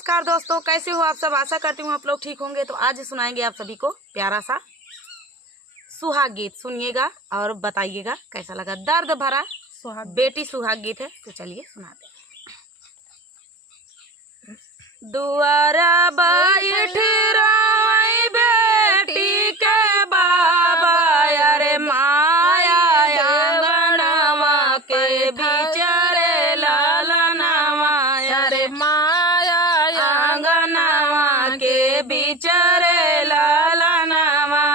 नमस्कार दोस्तों, कैसे हो आप सब। आशा करती हूँ आप लोग ठीक होंगे। तो आज सुनाएंगे आप सभी को प्यारा सा सुहाग गीत। सुनिएगा और बताइएगा कैसा लगा। दर्द भरा बेटी सुहाग गीत है, तो चलिए सुनाते हैं। दुआरा बैठ रोई बेटी के बाबा, अरे माया आंगनवा के बिचारे लालनवा, अरे माया आंगनवा के बिचारे लालनवा।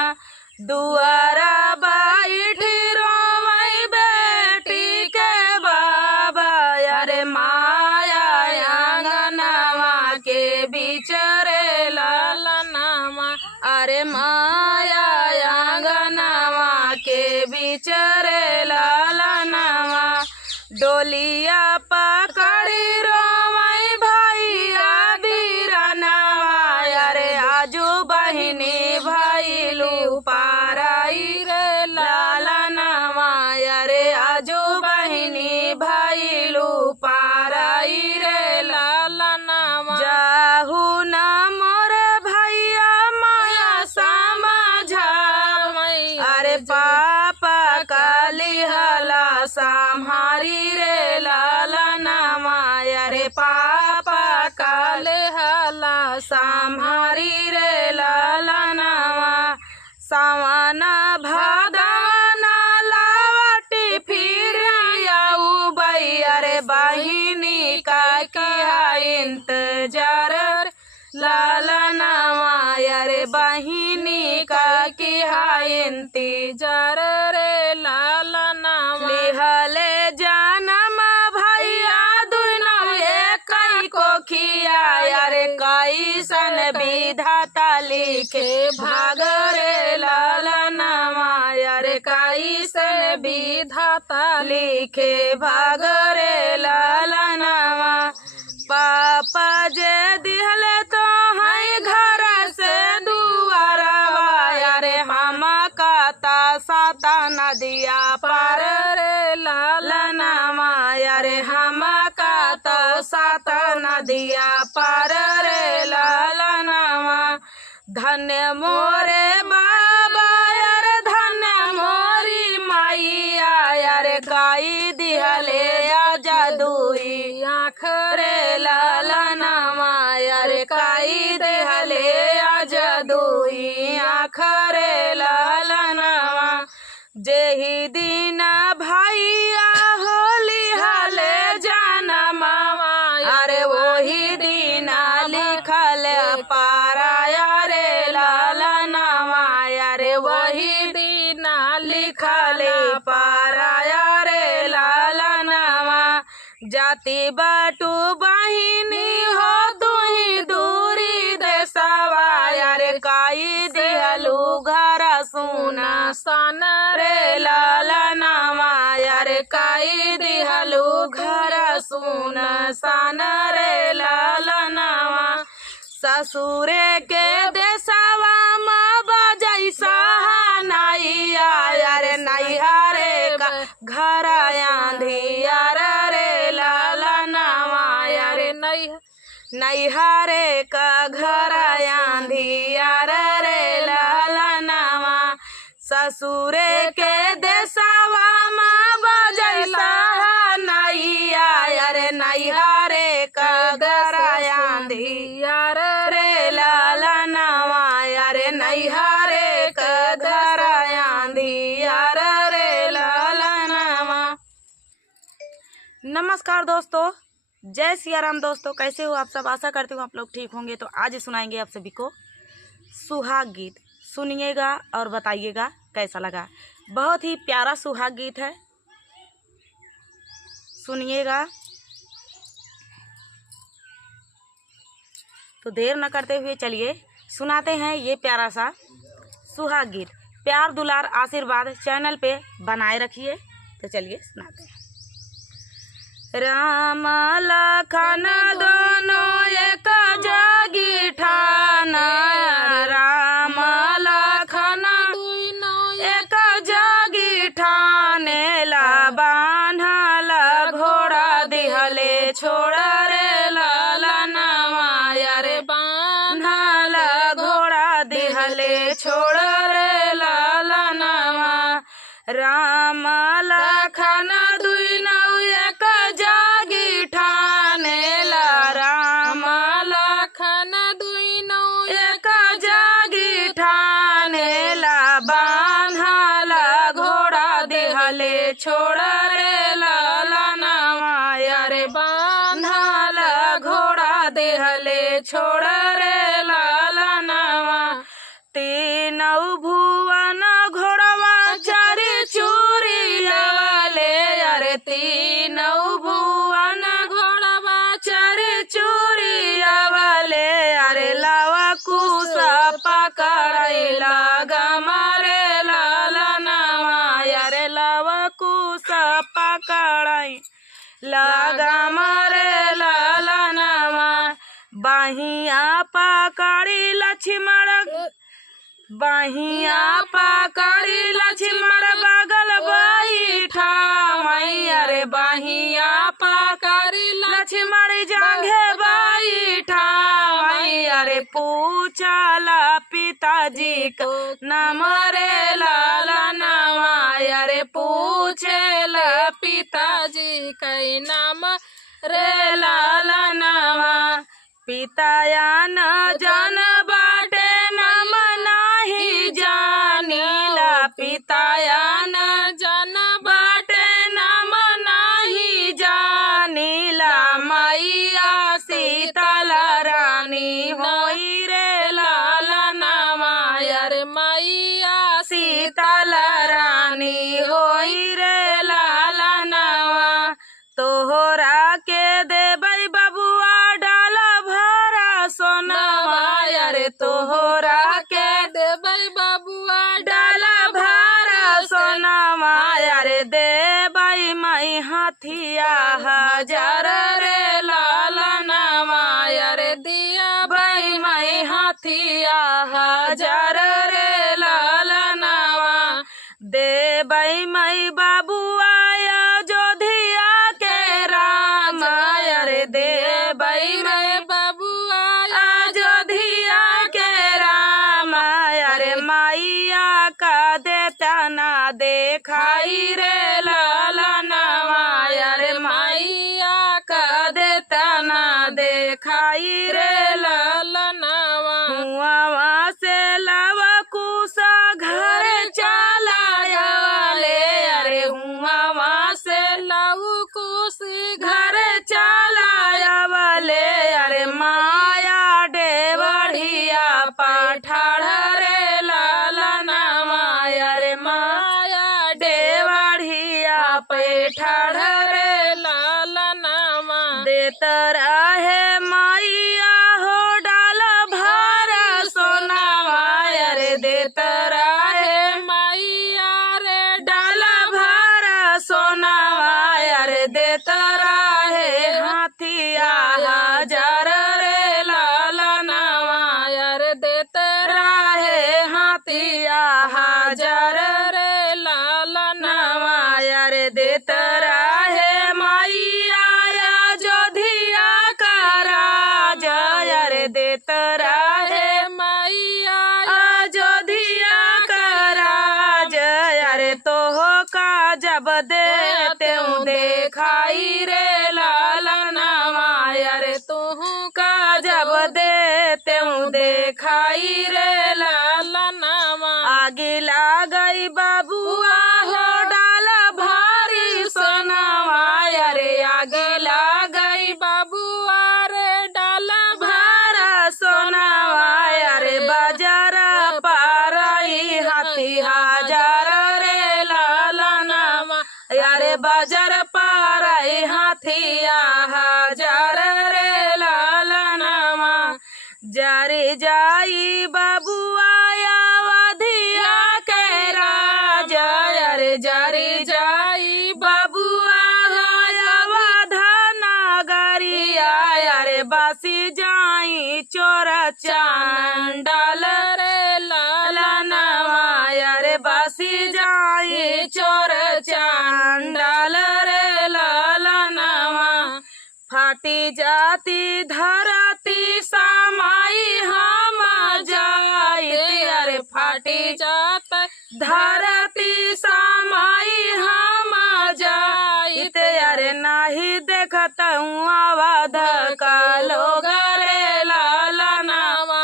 दुआरा बैठ रोई बेटी के बाबा, अरे माया आंगनवा के बिचारे लालनवा, अरे माया आंगनवा के बिचारे लालनवा। डोलिया पकड़ी रोई भैया बीरनवा, अरे आजू बहिनी भैलू पाराई रे लालनवा, अरे आजू बहिनी भैलू पाराई रे लालनवा। जाहू न मोरे भैया माया समझा, अरे पापा काली हला संहारी रे लालनवा, अरे पापा काले हला संहारी रे लालनवा। सावना भादना लावटी फिर आऊ बई, अरे बहिनी का किया इंतजार लालनवा, अरे बहिनी का किया इंतजार रे लालनवा। लिहले जनम भैया दुनो एक को खिया, अरे कैसन विधाता लिखे भाग रे लालनवा, अरे कैसन विधाता लिखे भाग रे लालनवा। पापा जे दिहले तो है घर से दुआरवा, अरे हम काता साता नदिया पार रे लालनवा, अरे हम काता साता नदिया पार रे लालनवा। धन्य मोरे बाबा, अरे धन्य मोरी मैया, अरे गाई दिहले जादुई आँख रे लालनवा, अरे गाई दिहले जादुई आँख रे लालनवा। जेही दिन भैया होली हले जनमवा, अरे वही दिन लिखल पाराया रे लालनवा, अरे वही दिन लिखल पाराया रे लालनवा। जाति बाटू बहिनी हो तुही दूरी देसवा, अरे काई दिहलू घर सुना सन रे लालनवा, अरे काई दिहलू घर सुना सन रे लालनवा। ससुरे के देसवा माँ बजई सहनाइया, अरे नैहरे का घर आंधियार रे लालनवा, अरे नैहरे का घर आंधियार रे लालनवा। ससुरे के देसवा माँ बजई सहनाइया, अरे नैहरे का घर आंधियार रे लालनवा, अरे नैहरे का घर आंधियार रे लालनवा। नमस्कार दोस्तों, जय सिया राम। दोस्तों कैसे हो आप सब। आशा करती हूँ आप लोग ठीक होंगे। तो आज सुनाएंगे आप सभी को सुहाग गीत। सुनिएगा और बताइएगा कैसा लगा। बहुत ही प्यारा सुहाग गीत है, सुनिएगा। तो देर न करते हुए चलिए सुनाते हैं ये प्यारा सा सुहाग गीत। प्यार दुलार आशीर्वाद चैनल पे बनाए रखिए। तो चलिए सुनाते हैं। राम लखन दोनों एक जागी ठाना, राम लखन दोनों एक जागी ठाने ला बान्हल घोड़ा दिहले छोड़ रे लालनवा, दिहले छोड़ रे लालनवा। तीनों भुवन घोड़वा चारी चूरिया वाले, अरे तीनों भुवन घोड़वा चारी चूरिया वाले, अरे लावा कुसा पकड़ैला गमारे लालनवा, अरे लावा कुसा पकड़ाई लगा मारे लालनवा। बाहिया पकड़ी लक्ष्मण, बाहिया पकड़ी लक्ष्मण बगल बैठा मैया रे, बाहिया पकड़ी लक्ष्मण जांघे बैठा मैया रे। पूछला पिताजी को नाम रे लालनवा, अरे पूछला पिताजी कई नाम रे लालनवा। पिताया न जान बाटे नाम नाही जानीला, पिताया न जान बाटे नाम नाही जानीला। मैया शीतल रानी होई रे लालनवा, अरे मैया शीतल रानी होई रे लालनवा। तोहरा के देबै बबुआ डाला भरा सोनवा, अरे तोहरा के देबै बबुआ डाला भरा सोनवा, अरे देबै मई हाथिया हजार रे लालनवा, अरे दिया भाई मई हाथिया हजार रे लालनवा। देबै मई बबुआ अयोध्या के राम, अरे देबै मई बबुआ अयोध्या के राम, अरे मैया का देता ना देखाई रे लालनवा, अरे मैया का देता ना देखाई रे लालनवा। हुआ से लवा कुसा घर चला वाले, अरे हुआ से लव कुशी घर चला वाले, अरे माया डेवढ़िया पठाड़ रे लालनवा, अरे माया डेवढ़िया पैठाड़ रे लालनवा। देत रहे मैया हो डाला भरा सोनावा, अरे देत रहे मैया रे डाला भरा सोनावा, अरे देत रहे हाथिया हजार रे लालनवा, अरे देत रहे हाथिया हजार रे लालनवा, अरे देत रहे मैया अयोध्या का राज, अरे देत रहे मैया अयोध्या का राज, अरे तोह का जब देते देखाई रे लालनवा, अरे तोह का जब देते देखाई रे लालनवा। आगे लागई बबुआ हो डाला भारी सोनावा, अरे आगे लागई बबुआ रे डाला भारा सोनावा, अरे बाजार पाराई हाथी हजार रे लालनवा, अरे बाजार पाराई हाथिया हजार रे लालनवा। जारी जाई बबुआ अयोध्या के राज, अरे जारी जाई बबुआ अयोध्या नगरिया, अरे बासी जाई चोर चांडाल रे लालनवा, अरे बासी जाई चोर चांडाल रे लालनवा। फाटी जाती धरती समाई हम जाई, अरे फाटी जात धरती समाई हम जाई, अरे नाही देखत अवध का लोग रे लालनवा,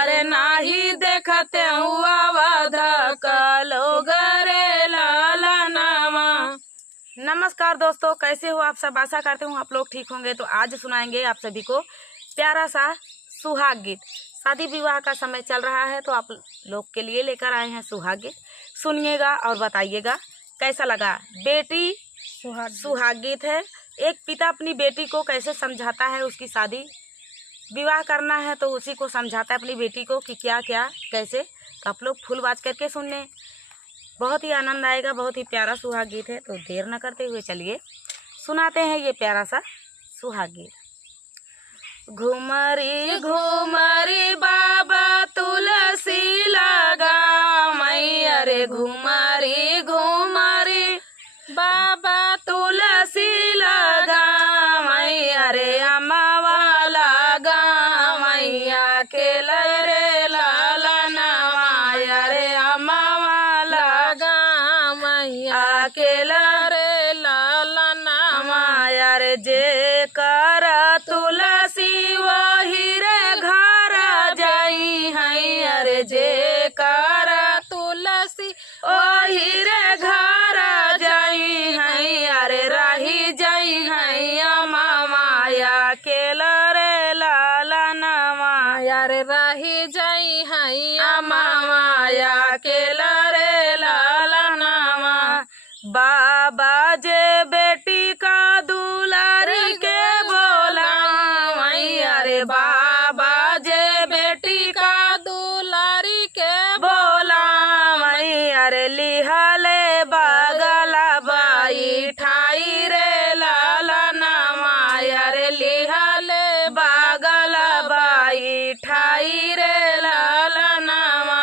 अरे नाही देखत अवध का लोग रे लालनवा। नमस्कार दोस्तों, कैसे हो आप सब? आशा करते हूँ आप लोग ठीक होंगे। तो आज सुनाएंगे आप सभी को प्यारा सा सुहाग गीत। शादी विवाह का समय चल रहा है तो आप लोग के लिए लेकर आए हैं सुहाग गीत। सुनिएगा और बताइएगा कैसा लगा। बेटी सुहाग गीत है। एक पिता अपनी बेटी को कैसे समझाता है, उसकी शादी विवाह करना है तो उसी को समझाता है अपनी बेटी को कि क्या क्या कैसे। तो आप लोग फुल बात करके सुनने, बहुत ही आनंद आएगा। बहुत ही प्यारा सुहाग गीत है। तो देर न करते हुए चलिए सुनाते हैं ये प्यारा सा सुहाग गीत। घुमरी घुमरी बाबा तुलसी लगा मैया रे, घुमरी घुमरी बाबा तुलसी लगा मैया रे, अमावा लगा मैया के लरे लालना माया रे, अमावा लगा मैया के लरे लालना माया रे। जे कर तुलसी वही रे घर जाई है रे, जे कर तुलसी वही रे घर जाई है अरे, रही जाई है अमा माया के लरे लालना माया रे, रही जाई है अमा माया के लरे लालना मा। बाबा जे बेटी का दुलारी के बोला मैया रे, बाबा जे बेटी का दुलारी के बोला मैया रे, लिहले बगला बाई ठाई रे लालना माया रे, लिहले बगला बाई ठाई रे लालना मा।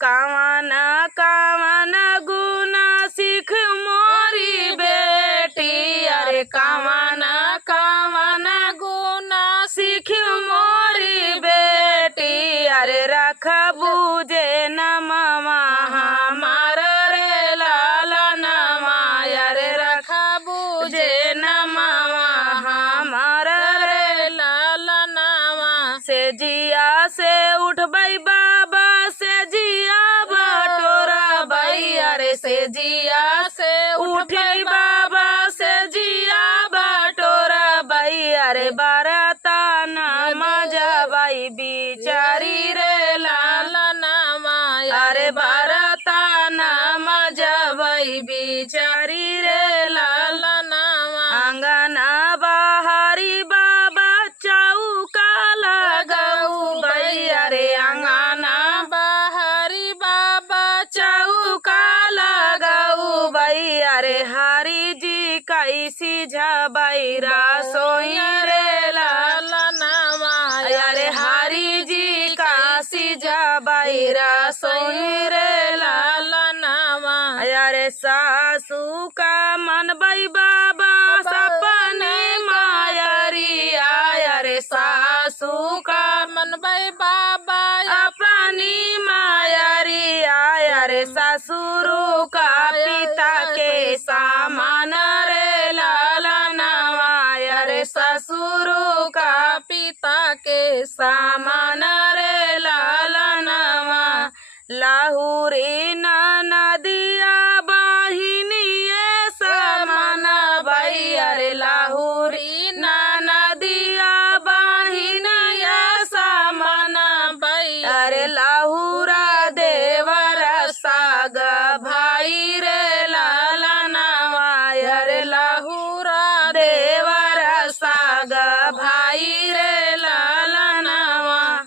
कावन कावन गुना सीख मोरी बेटी अरे, कावन कावन गुना सीख मोरी बेटी अरे, रख बूझे न मामा हमार रे लालना माया रे, रख बूझे न मामा हमार रे लालना मा। से जिया से उठ बई बाबा से जिया बटोरा बई अरे, से जिया से उठी बाबा से जिया बटोरा बई अरे, बारता न मजा बाई बिचारी रे लालना माया अरे, बारता न मजा बाई बिचारी रे लालना मा। अंगना बाहरी बाबा चौका लगाऊ बई अरे, अंगना बाहरी बाबा चौका लगाऊ बई अरे, हरी जी कैसी झबई रसोई रे लालना माया रे, हरी जी कैसी झबई रसोई रे लालना माया रे। सासू का मन बई बाबा सपने मायरी आया रे, सासू का मन बई बाबा अपनी मायरी आया रे, ससुरु का पिता के सामान रे लालना माया रे, ससुरु का पिता के सामान रे लालना मा। लाहुरी नदिया बहिनी समान बई अरे, लाहुरी नदिया बहिनी समान बई अरे, लाहुरा देवर साग भाई रे लालना माया रे, लाहुरा देवर साग भाई रे लालना मा।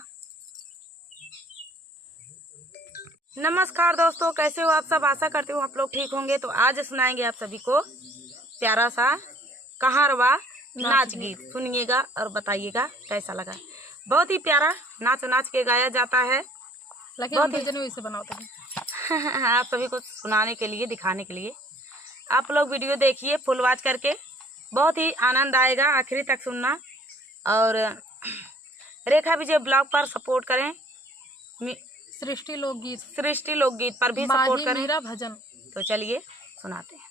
नमस्कार दोस्तों, कैसे हो आप सब। आशा करती हूँ आप लोग ठीक होंगे। तो आज सुनाएंगे आप सभी को प्यारा सा कहारवा नाच गीत। सुनिएगा और बताइएगा कैसा लगा। बहुत ही प्यारा नाच नाच के गाया जाता है। बहुत ही इसे बनाते हैं आप सभी को सुनाने के लिए, दिखाने के लिए। आप लोग वीडियो देखिए फुल वॉच करके, बहुत ही आनंद आएगा। आखिरी तक सुनना और रेखा विजय ब्लॉग पर सपोर्ट करें। सृष्टि लोकगीत पर भी सपोर्ट करें। मेरा भजन। तो चलिए सुनाते हैं।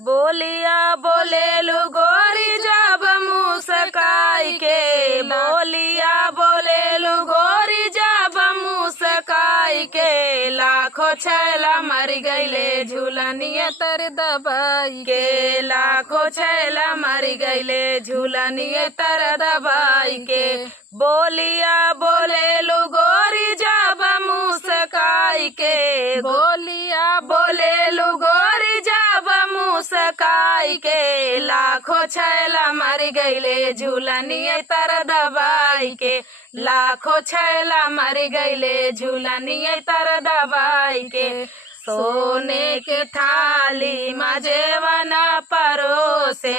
बोलिया बोले लू गोरी जब मुस्काई के, बोलिया बोले लू गोरी जब मुस्काई के, लाखों छैला मर गईले झूलनिए तर दबाई के, लाखों छैला मर गईले झूलनिए तर दबाई के। बोलिया बोले लू गोरी जब मुस्काई के, बोलिया बोले लू गोरी जब मुस्काई के, लाखों छैला मर गईले झूलनिए तर दबाई के, लाखों छैला मर गईले झूलनिए तर दबाई के। सोने के थाली में जेवना परोसे,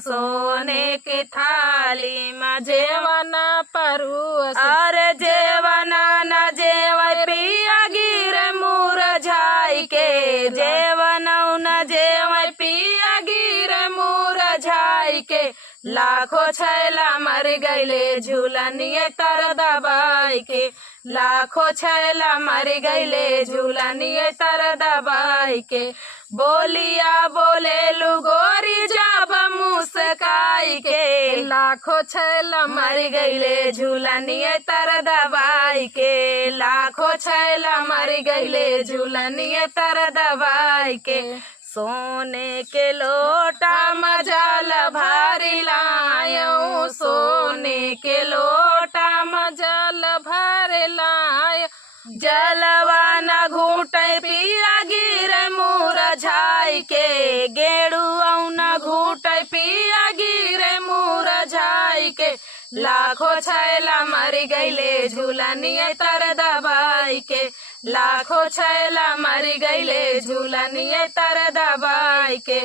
सोने के थाली में जेवना परोसे, अरे जेवना न जेव पिया गिर मुरझाई के, जेवना न जेव पिया गिर मुरझाई के, लाखों छैला मर गईले झूलनिए तर दबाई के, लाखों छैला मर गईले झूलनिए तर दबाई के। बोलिया बोले लू गोरी जब मुस्काई के, लाखों छैला मर गईले झूलनिए तर दबाई के, लाखों छैला मर गईले झूलनिए तर दबाई के। सोने के लोटा मजाल भारी लायो, सोने के लोटा मजाल भर लायो, जलवा न घूटे पिया गिर मुरझाई के, गेड़ुआ न घूटे पिया गिर मुरझाई के, लाखों छैला मर गईले झूलनिए तर दबाई के, लाखों छैला मर गईले झूलनिए तर दबाई के।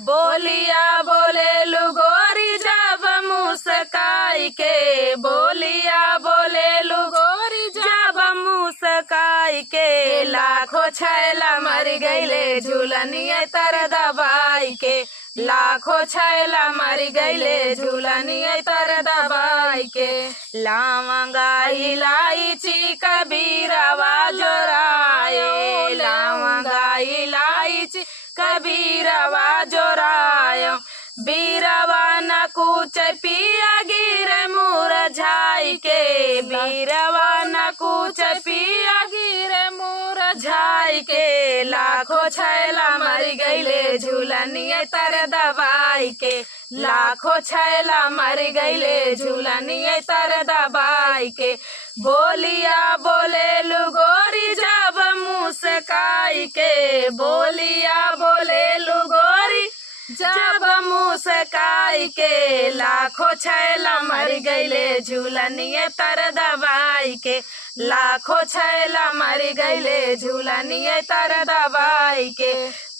बोलिया बोले लू गोरी जब मुस्काई के, बोलिया बोले लू गोरी जब मुस्काई के, लाखों छैला मर गईले झूलनिए तर दबाई के, लाखों छैला मर गईले झूलनिए तर दबाई के। लवंगा इलायची कबीरवा जोरायो, लवंगा इलायची कबीरवा जोरायो, बीरवा न कुछ पिया गिर मुरझाई के, बीरवा न कुछ पिया गिर मुरझाई के, लाखों छैला मर गईले झूलनिए तर दबाई के, लाखों छैला मर गईले झूलनिए तर दबाई के। बोलिया बोले लू गोरी जब मुस्काई के, बोलिया बोले लू गोरी जब मुस्काई के, लाखों छैला मर गईले झूलनिए तर दबाई के, लाखों छैला मर गईले झूलनिए तर दबाई के।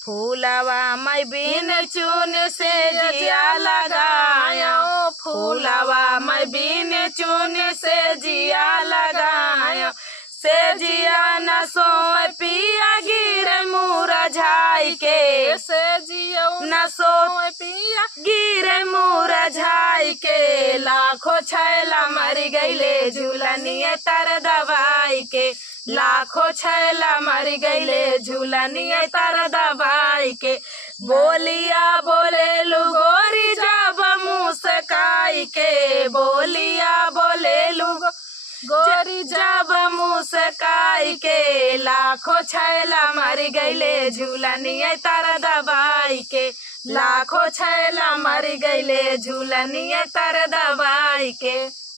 फूलवा मैं बिन चून से जिया लगायो, फूलवा मैं बिन चून से जिया लगायो, से जिया न सो पिया गिर मुरझाई के, से जिया न सो पिया गिर मुरझाई के, लाखों छैला मर गईले झूलनिए तर दबाई के, लाखों छैला मर गईले झूलनिए तर दबाई के। बोलिया बोले लू गोरी जब मुस्काई के, बोलिया बोले लू गोरी जब मुस्काई के, लाखों छैला मर गईले झूलनिए तर दबाई के, लाखों छैला मर गईले झूलनिए तर दबाई के।